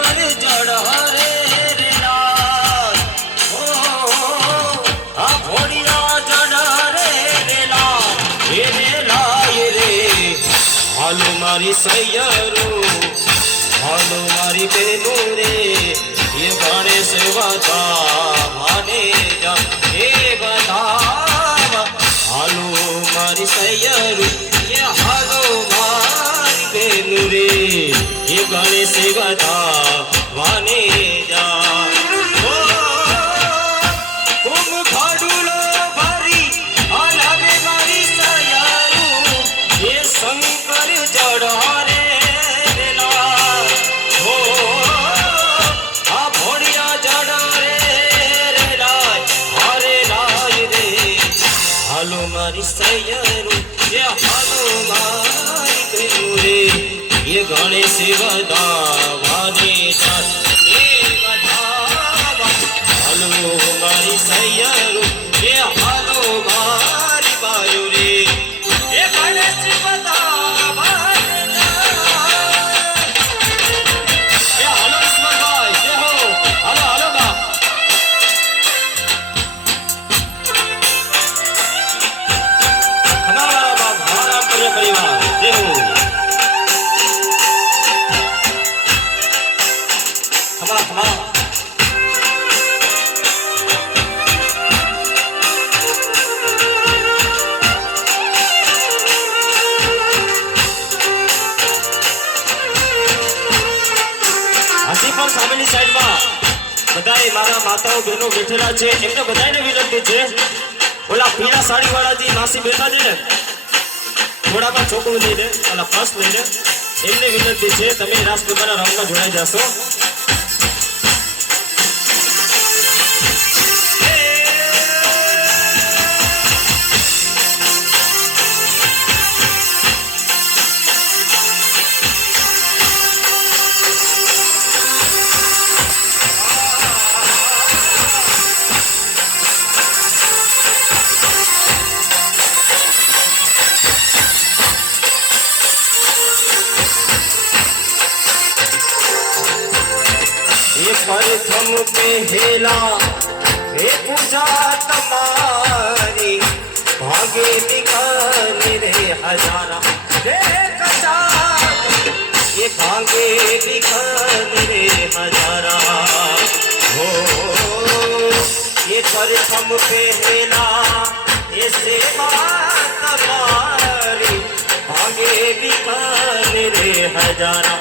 शंकर जड़ हरे रे लाल आ भोड़िया जड़ रे लाल रे हालो मारी सैयरू हालो मारी बेनू रे ये गणेश बता माने जा ये बता हालो मारी सैयरू ये हालो मारी बेनू रे ये गणेश बता माने जा शंकर जड़ रे लाल हो आ भोड़िया जड़ रे लाल हरे लाल रे हालो मारी सैयरू ये हालो मारी बेनू रे ये गणेश बता वाने जा ये बता हालो मारी सैयरू ये हालो मारी बायू रे ये गणेश बता સામેની સાઈડમાં બધાય મારા માતાઓ બહેનો બેઠેલા છે એમને બધાયને વિનંતી છે ઓલા પીળા સાડી વાળા માસી બેઠા છે ને થોડામાં છોકરું લઈને ઓલા ફર્સ્ટ લઈને એમને વિનંતી છે તમે રાસ ગરબાના રાઉન્ડમાં જોડાઈ જશો प्रथम पहला हे पूजा तुम्हारी भागे निकाले रे हजारा रे कचार ये भागे निकाले रे हजारा हो ये प्रथम पहला ये सेवा तुम्हारी भागे निकाले रे हजारा